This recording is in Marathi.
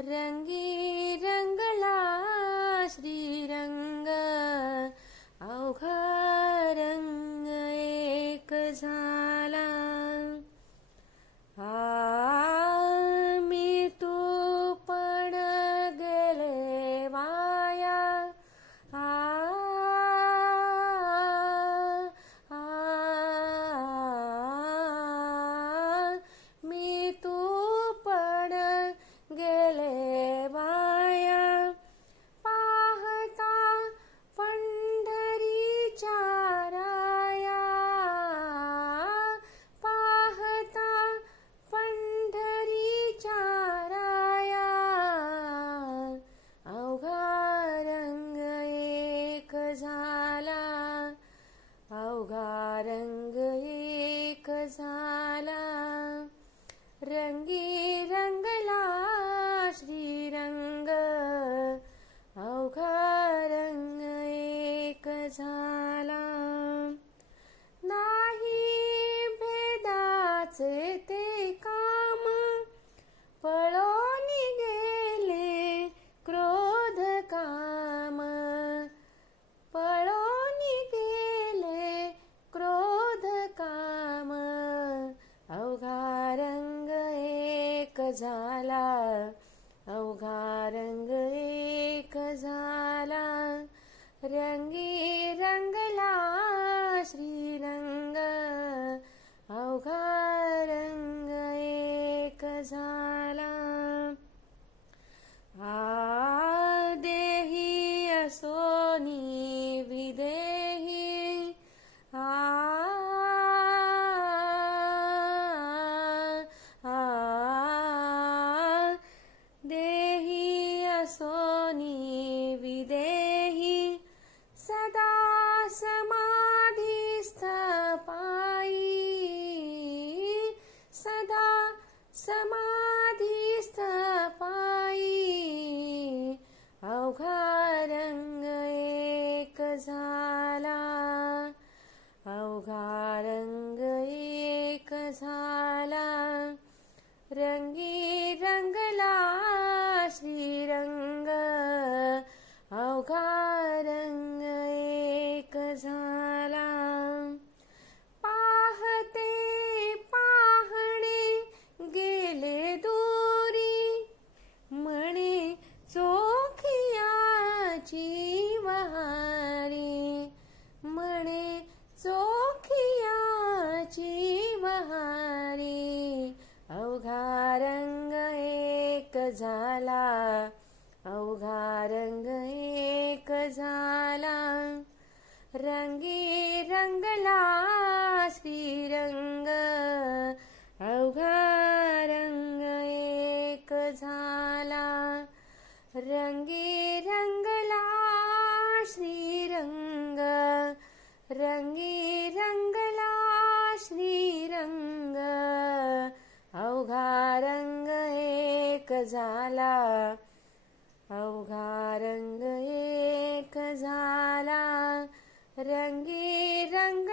रंगी रंगला श्रीरंग, अवघा रंग एक झाला. मी तू पण गेले वाया. मी तू पण गेले वाया. पाहता पंढरीच्या राया. पाहता पंढरीच्या राया. अवघा रंग एक झाला. अवघा रंग एक झाला. रंगी रंगला श्रीरंग, अवघा रंग एक झाला. नाही भेदाचे ते काम, पळून गेले क्रोध काम. पळून गेले क्रोध काम. अवघा रंग एक झाला. अवघा रंग एक झाला. रंगी रंगला श्रीरंग, अवघा रंग एक झाला. देही असोनी विदेही. देही असोनी विदेही. सदा समाधिस्थ पायी. सदा समाधिस्थ पायी. अवघा रंग एक झाला. अवघा रंग एक झाला. रंगी रंगला श्रीरंग, अवघा रंग एक झाला. पाहते पाहणे गेले दूरी. म्हणे चोखियाची वहारी. म्हणे चोखियाची वहारी. अवघा रंग एक झाला. अवघा रंग एक झाला. रंगी रंगला श्रीरंग, अवघा रंग एक झाला. रंगी रंगला श्रीरंग. रंगी रंगला श्रीरंग, अवघा रंग एक झाला. अवघा रंग एक झाला. रंगी रंग